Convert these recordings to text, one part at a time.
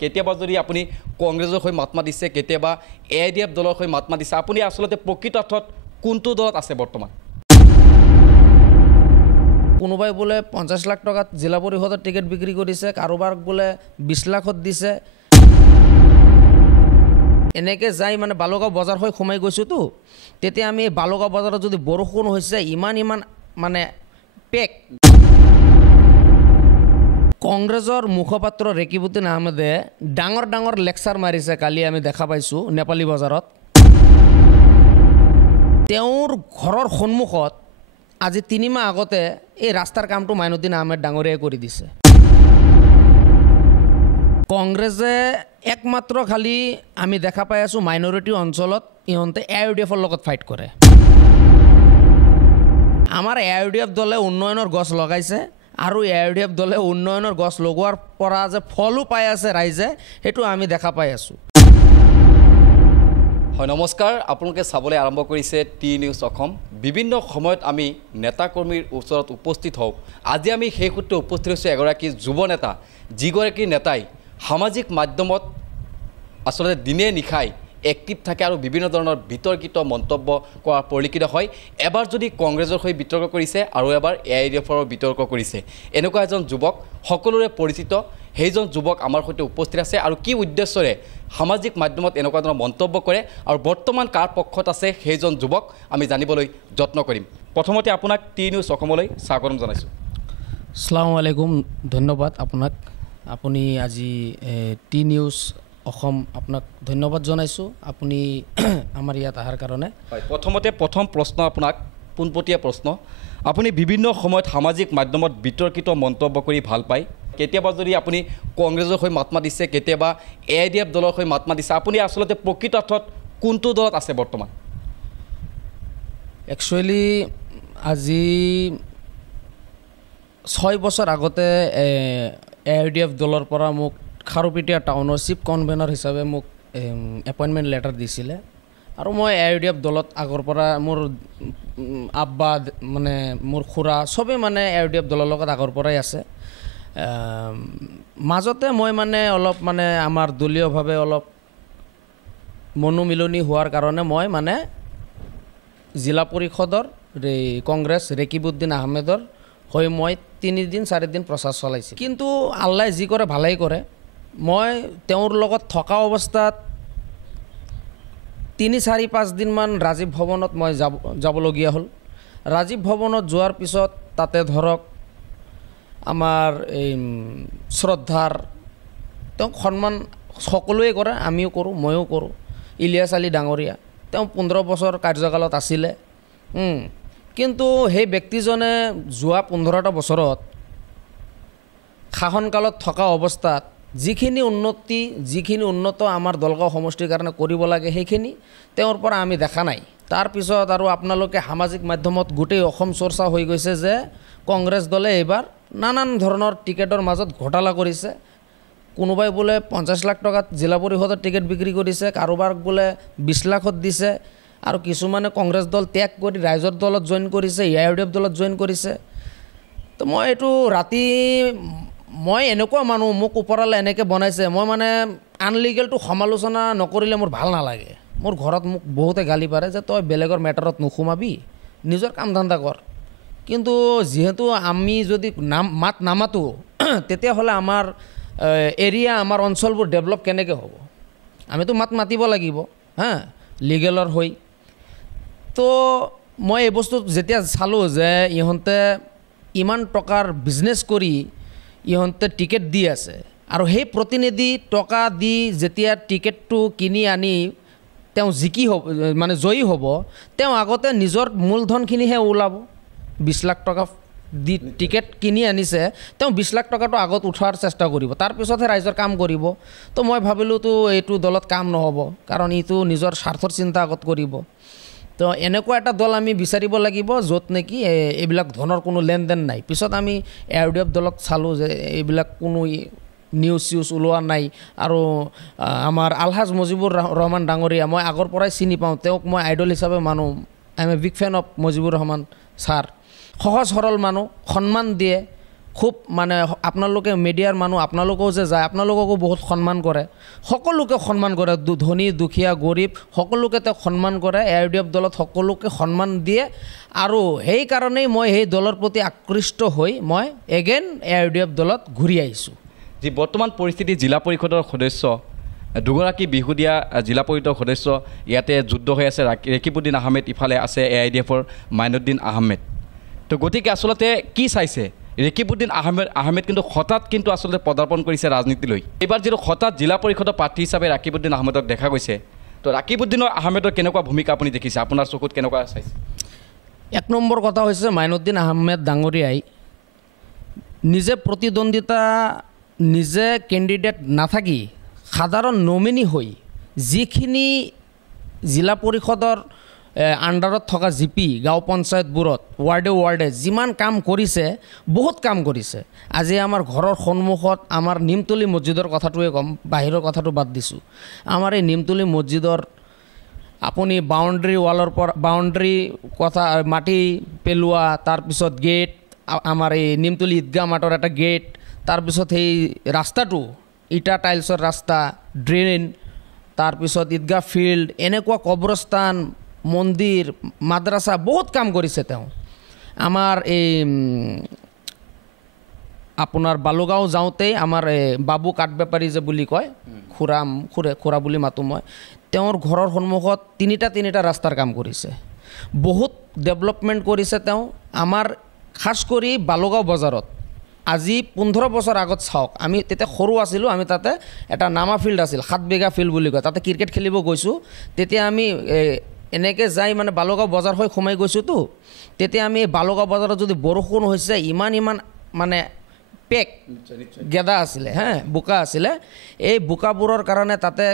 কেতিয়াবা যদি আপুনি কংগ্ৰেছৰ হৈ মাত মাতিছে কেতিয়াবা AIDF দলৰ হৈ মাত মাতিছে আপুনি আসলতে প্ৰকৃত অৰ্থত কোনটো দলত আছে বৰ্তমান কোনোবাই বোলে 50 লাখ টকাত জিলা পৰিষদৰ টিকেট বিক্ৰী কৰিছে কাৰোবাৰ বোলে 20 লাখত দিছে এনেকে যাই মানে বালুগাঁও বজাৰ হৈ সোমাই গৈছো তো তেতিয়া আমি বালুগাঁও বজাৰত যদি বৰষুণ হৈছে ইমান মানে পেক কংগ্ৰেছৰ মুখপাত্ৰ ৰেকিবুদ্দিন আহমেদে ডাঙৰ লেকচাৰ মাৰিছে কালি আমি দেখা পাইছো নেপালী বজাৰত তেওঁৰ ঘৰৰ সন্মুখত আজি 3 মাহ আগতে এই ৰাস্তাৰ কামটো মাইনুদ্দিন আহমেদ ডাঙৰীয়াই কৰি দিছে কংগ্ৰেছে একমাত্ৰ খালি আমি দেখা পাই আছো মাইনৰিটি অঞ্চলত ইহঁতে AIDFৰ লগত ফাইট কৰে আমাৰ AIDF দলে উন্নয়নৰ গছ লগাইছে আৰু AIDF দলে উন্নয়নৰ গছ লগোৱাৰ পৰা যে ফলো পাই আছে ৰাইজে হেতু আমি দেখা পাই আছো হয় নমস্কাৰ আপোনালোকে চাবলৈ আৰম্ভ কৰিছে টি নিউজ অসম বিভিন্ন সময়ত আমি নেতা কৰ্মীৰ ওচৰত উপস্থিত হওঁ আজি আমি সেই সূত্ৰে উপস্থিত হৈছো এগৰাকী যুৱ নেতা যিগৰাকী নেতাই সামাজিক মাধ্যমত আসলে দিনে নিখাই এক্টিভ থাকে আৰু বিভিন্ন ধৰণৰ বিতৰ্কিত মন্তব্য কৰা পৰিলক্ষিত হয় এবাৰ যদি কংগ্ৰেছৰ হৈ বিতৰ্ক কৰিছে আৰু এবাৰ AIDFৰ বিতৰ্ক কৰিছে এনেকুৱা এজন যুৱক সকলোৰে পৰিচিত সেইজন যুৱক আমাৰ সৈতে উপস্থিত আছে আৰু কি উদ্দেশ্যৰে সামাজিক মাধ্যমত এনেকুৱা ধৰণৰ মন্তব্য কৰে আৰু বৰ্তমান কাৰ পক্ষত আছে সেইজন যুৱক আমি জানিবলৈ যত্ন কৰিম প্ৰথমতে আপোনাক টি নিউজ অসমলৈ স্বাগতম জনাইছো আসসালামু আলাইকুম ধন্যবাদ আপোনাক আপুনি আজি টি নিউজ অসম আপোনাক ধন্যবাদ জনাইছো আপুনি আমাৰ ইয়াত আহাৰ কাৰণে হয় প্ৰথমতে প্ৰথম প্ৰশ্ন আপোনাক পোনপটীয়া প্ৰশ্ন আপুনি বিভিন্ন সময়ত সামাজিক মাধ্যমত বিতৰ্কিত মন্তব্য কৰি ভাল পায় কেতিয়াবা যদি আপুনি কংগ্ৰেছৰ হৈ মাত মাতিছে কেতিয়াবা AIDF দলৰ হৈ মাত মাতিছে আপুনি আসলতে প্ৰকৃত অৰ্থত কোনটো দলত আছে বৰ্তমান একচুয়ালি আজি 6 বছৰ আগতে AIDF দলৰ পৰা মোক খাৰুপিটিয়া টাউনৰ চিফ কনভেনাৰ হিচাপে মোক এপইণ্টমেণ্ট লেটাৰ দিছিলে আৰু মই AIDF দলত আগৰ পৰা মোৰ আব্বা মানে মোৰ খুৰা সবে মানে AIDF দলৰ লগত আগৰ পৰাই আছে মাজতে মই মানে অলপ মানে আমাৰ দলীয়ভাৱে অলপ মনোমিলনি হোৱাৰ কাৰণে মই মানে জিলা পৰিষদৰ কংগ্ৰেছ ৰেকিবুদ্দিন আহমেদৰ হৈ মই 3 দিন 4 দিন প্ৰচাৰ চলাইছিল কিন্তু আল্লাহ যি কৰে ভালেই কৰে মই তেওঁৰ লগত থকা অৱস্থাত 3 4 5 দিন মান ৰাজীৱ ভৱনত মই যাবলগীয়া হ'ল ৰাজীৱ ভৱনত যোৱাৰ পিছত তাতে ধৰক আমাৰ এই শ্ৰদ্ধাৰ তেওঁ সন্মান সকলোৱে কৰে আমিও কৰোঁ ময়ো কৰোঁ ইলিয়াছ আলী ডাঙৰীয়া তেওঁ 15 বছৰ কাৰ্যকালত আছিলে কিন্তু সেই ব্যক্তিজনে যোৱা 15টা বছৰত শাসনকালত থকা অৱস্থাত যিখিনি উন্নত আমাৰ দলগাঁও সমষ্টিৰ কাৰণে কৰিব লাগে সেইখিনি তেওঁৰ পৰা আমি দেখা নাই তাৰ পিছত আৰু আপোনালোকে সামাজিক মাধ্যমত গোটেই অসম চৰ্চা হৈ গৈছে যে কংগ্ৰেছ দলে এবাৰ নানান ধৰণৰ টিকেটৰ মাজত ঘোটালা কৰিছে কোনোবাই বোলে 50 লাখ টকাত জিলা পৰিষদৰ টিকেট বিক্ৰী কৰিছে কাৰোবাৰ বোলে 20 লাখত দিছে আৰু কিছুমানে কংগ্ৰেছ দল ত্যাগ কৰি ৰাইজৰ দলত জয়েন কৰিছে AIDF দলত জয়েন কৰিছে তো মই এইটো ৰাতি মই এনেকুৱা মানুহ মোক ওপৰালে এনেকৈ বনাইছে মই মানে আনলিগেলটো সমালোচনা নকৰিলে মোৰ ভাল নালাগে মোৰ ঘৰত মোক বহুতে গালি পাৰে যে তই বেলেগৰ মেটাৰত নুসুমাবি নিজৰ কাম ধান্দা কৰ কিন্তু যেহেতু আমি যদি মাত নামাতো তেতিয়াহ'লে আমাৰ এৰিয়া আমাৰ অঞ্চলবোৰ ডেভেলপ কেনেকৈ হ'ব আমিতো মাত মাতিব লাগিব হা লিগেলৰ হৈ তো মই এই বস্তু যেতিয়া চালোঁ যে ইহঁতে ইমান টকাৰ বিজনেছ কৰি ইহঁতে টিকেট দি আছে আৰু সেই প্ৰতিনিধি টকা দি যেতিয়া টিকেটটো কিনি আনি তেওঁ জিকি হ'ব মানে জয়ী হ'ব তেওঁ আগতে নিজৰ মূলধনখিনিহে ওলাব 20 লাখ টকা দি টিকেট কিনি আনিছে তেওঁ 20 লাখ টকাটো আগত উঠাৰ চেষ্টা কৰিব তাৰ পিছতহে ৰাইজৰ কাম কৰিব তো মই ভাবিলোঁ তো এইটো দলত কাম নহ'ব কাৰণ এইটো নিজৰ স্বাৰ্থৰ চিন্তা আগত কৰিব তো এনেকুৱা এটা দল আমি বিচাৰিব লাগিব য'ত নেকি এইবিলাক ধনৰ কোনো লেনদেন নাই পিছত আমি AIDF দলক চালোঁ যে এইবিলাক কোনো নিউজ ওলোৱা নাই আৰু আমাৰ আলহাজ মুজিবুৰ ৰহমান ডাঙৰীয়া মই আগৰ পৰাই চিনি পাওঁ তেওঁক মই আইডল হিচাপে মানো I M a big fan of Mujibur Rahman sir সহজ সৰল মানুহ সন্মান দিয়ে খুব মানে আপোনালোকে মিডিয়াৰ মানুহ আপোনালোকেও যে যায় আপোনালোককো বহুত সন্মান কৰে সকলোকে সন্মান কৰে ধনী দুখীয়া গৰীব সকলোকে তেওঁ সন্মান কৰে ARDF দলত সকলোকে সন্মান দিয়ে আৰু সেইকাৰণেই মই সেই দলৰ প্ৰতি আকৃষ্ট হৈ মই এগেইন ARDF দলত ঘূৰি আহিছোঁ যি বৰ্তমান পৰিস্থিতি জিলা পৰিষদৰ সদস্য দুগৰাকী বিহুদীয়া জিলা পৰিষদৰ সদস্য ইয়াতে যুদ্ধ হৈ আছে ৰেকিবুদ্দিন আহমেদ ইফালে আছে AIDFৰ মাইনুদ্দিন আহমেদ তো গতিকে আচলতে কি চাইছে ৰেকিবুদ্দিন আহমেদ কিন্তু হঠাৎ কিন্তু আচলতে পদাৰ্পণ কৰিছে ৰাজনীতিলৈ এইবাৰ যিটো হঠাৎ জিলা পৰিষদৰ প্ৰাৰ্থী হিচাপে ৰাকিবুদ্দিন আহমেদক দেখা গৈছে তো ৰাকিবুদ্দিন আহমেদৰ কেনেকুৱা ভূমিকা আপুনি দেখিছে আপোনাৰ চকুত কেনেকুৱা চাইছে এক নম্বৰ কথা হৈছে মাইনুদ্দিন আহমেদ ডাঙৰীয়াই নিজে প্ৰতিদ্বন্দ্বিতা নিজে কেণ্ডিডেট নাথাকি সাধাৰণ নমিনি হৈ যিখিনি জিলা পৰিষদৰ আণ্ডাৰত থকা জিপি গাঁও পঞ্চায়তবোৰত ৱাৰ্ডে যিমান কাম কৰিছে বহুত কাম কৰিছে আজি আমাৰ ঘৰৰ সন্মুখত আমাৰ নিমতলী মছজিদৰ কথাটোৱে ক'ম বাহিৰৰ কথাটো বাদ দিছোঁ আমাৰ এই নিমতলী মছজিদৰ আপুনি বাউণ্ডাৰী ৱালৰ পৰা বাউণ্ডাৰী কথা মাটি পেলোৱা তাৰপিছত গেট আমাৰ এই নিমতলী ঈদগাহ মাঠৰ এটা গেট তাৰপিছত সেই ৰাস্তাটো ইটা টাইলছৰ ৰাস্তা ড্ৰেইন তাৰপিছত ঈদগাহ ফিল্ড এনেকুৱা কবৰস্থান মন্দিৰ মাদ্ৰাছা বহুত কাম কৰিছে তেওঁ আমাৰ এই আপোনাৰ বালুগাঁও যাওঁতেই আমাৰ বাবু কাঠ বেপাৰী যে বুলি কয় খুৰা বুলি মাতোঁ মই তেওঁৰ ঘৰৰ সন্মুখত তিনিটা ৰাস্তাৰ কাম কৰিছে বহুত ডেভেলপমেণ্ট কৰিছে তেওঁ আমাৰ খাস কৰি বালুগাঁও বজাৰত আজি 15 বছৰ আগত চাওক আমি তেতিয়া সৰু আছিলোঁ আমি তাতে এটা নামা ফিল্ড আছিল 7 বিঘা ফিল্ড বুলি কয় তাতে ক্ৰিকেট খেলিব গৈছোঁ তেতিয়া আমি এনেকৈ যাই মানে বালুগাঁও বজাৰ হৈ সোমাই গৈছোঁতো তেতিয়া আমি বালুগাঁও বজাৰত যদি বৰষুণ হৈছে ইমান মানে পেক গেদা আছিলে বোকা আছিলে এই বোকাবোৰৰ কাৰণে তাতে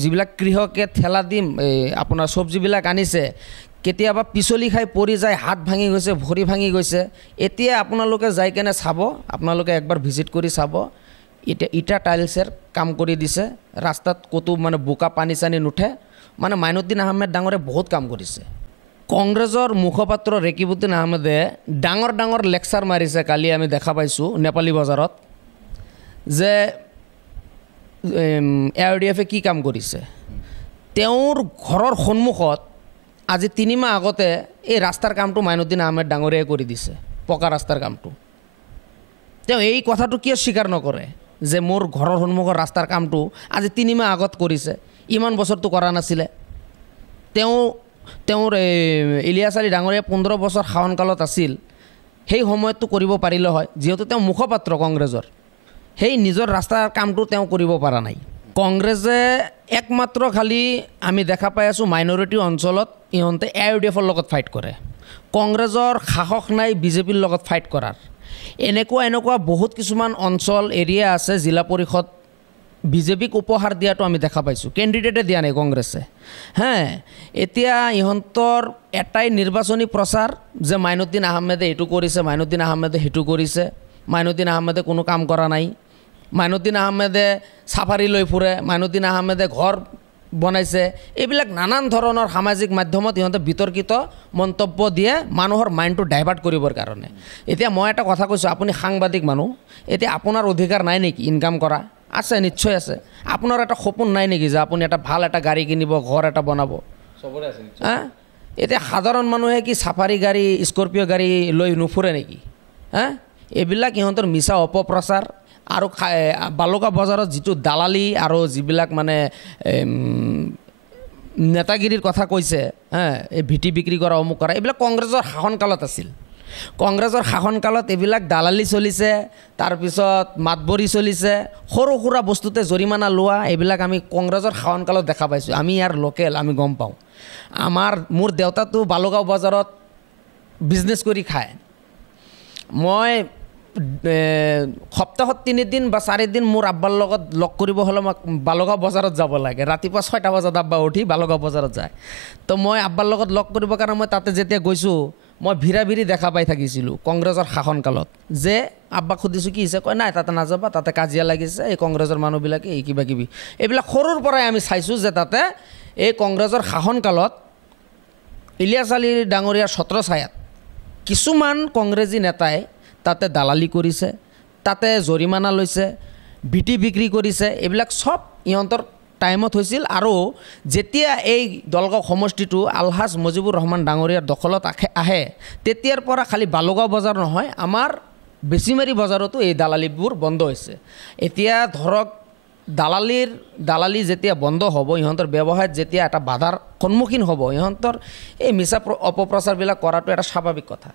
যিবিলাক কৃষকে ঠেলা দি আপোনাৰ চব্জিবিলাক আনিছে কেতিয়াবা পিছলি খাই পৰি যায় হাত ভাঙি গৈছে ভৰি ভাঙি গৈছে এতিয়া আপোনালোকে যাই কেনে চাব আপোনালোকে একবাৰ ভিজিট কৰি চাব ইটা টাইলছৰ কাম কৰি দিছে ৰাস্তাত ক'তো মানে বোকা পানী চানী নুঠে মানে মাইনুদ্দিন আহমেদ ডাঙৰে বহুত কাম কৰিছে কংগ্ৰেছৰ মুখপাত্ৰ ৰেকিবুদ্দিন আহমেদে ডাঙৰ লেকচাৰ মাৰিছে কালি আমি দেখা পাইছোঁ নেপালী বজাৰত যে ARDFে কি কাম কৰিছে তেওঁৰ ঘৰৰ সন্মুখত আজি 3 মাহ আগতে এই ৰাস্তাৰ কামটো মাইনুদ্দিন আহমেদ ডাঙৰীয়াই কৰি দিছে পকা ৰাস্তাৰ কামটো তেওঁ এই কথাটো কিয় স্বীকাৰ নকৰে যে মোৰ ঘৰৰ সন্মুখৰ ৰাস্তাৰ কামটো আজি 3 মাহ আগত কৰিছে ইমান বছৰটো কৰা নাছিলে তেওঁৰ ইলিয়াছ আলী ডাঙৰীয়া 15 বছৰ শাসনকালত আছিল সেই সময়তো কৰিব পাৰিলে হয় যিহেতু তেওঁ মুখপাত্ৰ কংগ্ৰেছৰ সেই নিজৰ ৰাস্তাৰ কামটো তেওঁ কৰিব পৰা নাই কংগ্ৰেছে একমাত্ৰ খালি আমি দেখা পাই আছোঁ মাইনৰিটি অঞ্চলত ইহঁতে ARDFৰ লগত ফাইট কৰে কংগ্ৰেছৰ সাহস নাই বিজেপিৰ লগত ফাইট কৰাৰ এনেকুৱা বহুত কিছুমান অঞ্চল এৰিয়া আছে জিলা পৰিষদ বিজেপিক উপহাৰ দিয়াটো আমি দেখা পাইছোঁ কেণ্ডিডেটে দিয়া নাই কংগ্ৰেছে এতিয়া ইহঁতৰ এটাই নিৰ্বাচনী প্ৰচাৰ যে মাইনুদ্দিন আহমেদে এইটো কৰিছে মাইনুদ্দিন আহমেদে সেইটো কৰিছে মাইনুদ্দিন আহমেদে কোনো কাম কৰা নাই মাইনুদ্দিন আহমেদে চাফাৰী লৈ ফুৰে মাইনুদ্দিন আহমেদে ঘৰ বনাইছে এইবিলাক নানান ধৰণৰ সামাজিক মাধ্যমত ইহঁতে বিতৰ্কিত মন্তব্য দিয়ে মানুহৰ মাইণ্ডটো ডাইভাৰ্ট কৰিবৰ কাৰণে এতিয়া মই এটা কথা কৈছোঁ আপুনি সাংবাদিক মানুহ এতিয়া আপোনাৰ অধিকাৰ নাই নেকি ইনকাম কৰা আছে নিশ্চয় আছে আপোনাৰ এটা সপোন নাই নেকি যে আপুনি এটা ভাল এটা গাড়ী কিনিব ঘৰ এটা বনাব চবৰে আছে এতিয়া সাধাৰণ মানুহে কি চাফাৰী গাড়ী স্কৰপিঅ' গাড়ী লৈ নুফুৰে নেকি এইবিলাক ইহঁতৰ মিছা অপপ্ৰচাৰ আৰু বালুগাঁও বজাৰত যিটো দালালি আৰু যিবিলাক মানে নেতাগিৰিৰ কথা কৈছে এই ভিটি বিক্ৰী কৰা অমুক কৰা এইবিলাক কংগ্ৰেছৰ শাসনকালত আছিল কংগ্ৰেছৰ শাসনকালত এইবিলাক দালালি চলিছে তাৰপিছত মাতবৰি চলিছে সৰু সুৰা বস্তুতে জৰিমনা লোৱা এইবিলাক আমি কংগ্ৰেছৰ শাসনকালত দেখা পাইছোঁ আমি ইয়াৰ লোকেল আমি গম পাওঁ মোৰ দেউতাটো বালুগাঁও বজাৰত বিজনেছ কৰি খায় মই সপ্তাহত 3 দিন বা 4 দিন মোৰ আব্বাৰ লগত লগ কৰিব হ'লে মই বালুগাঁও বজাৰত যাব লাগে ৰাতিপুৱা 6টা বজাত আব্বা উঠি বালুগাঁও বজাৰত যায় তো মই আব্বাৰ লগত লগ কৰিবৰ কাৰণে মই তাতে যেতিয়া গৈছোঁ মই ভিৰি দেখা পাই থাকিছিলোঁ কংগ্ৰেছৰ শাসনকালত যে আব্বাক সুধিছোঁ কি হৈছে কয় নাই তাতে নাযাবা তাতে কাজিয়া লাগিছে এই কংগ্ৰেছৰ মানুহবিলাকে এই কিবা কিবি এইবিলাক সৰুৰ পৰাই আমি চাইছোঁ যে তাতে এই কংগ্ৰেছৰ শাসনকালত ইলিয়াছ আলী ডাঙৰীয়াৰ ছত্ৰছায়াত কিছুমান কংগ্ৰেছী নেতাই তাতে দালালি কৰিছে, তাতে জৰিমনা লৈছে, বিটি বিক্ৰী কৰিছে, এইবিলাক চব ইহঁতৰ টাইমত হৈছিল। আৰু যেতিয়া এই দলগাঁও সমষ্টিটো আলহাজ মুজিবুৰ ৰহমান ডাঙৰীয়াৰ দখলত আহে তেতিয়াৰ পৰা খালি বালুগাঁও বজাৰ নহয়, আমাৰ বেচিমাৰি বজাৰতো এই দালালিবোৰ বন্ধ হৈছে। এতিয়া ধৰক দালালি যেতিয়া বন্ধ হ'ব, ইহঁতৰ ব্যৱসায়ত যেতিয়া এটা বাধাৰ সন্মুখীন হ'ব, ইহঁতৰ এই মিছা অপপ্ৰচাৰবিলাক কৰাটো এটা স্বাভাৱিক কথা।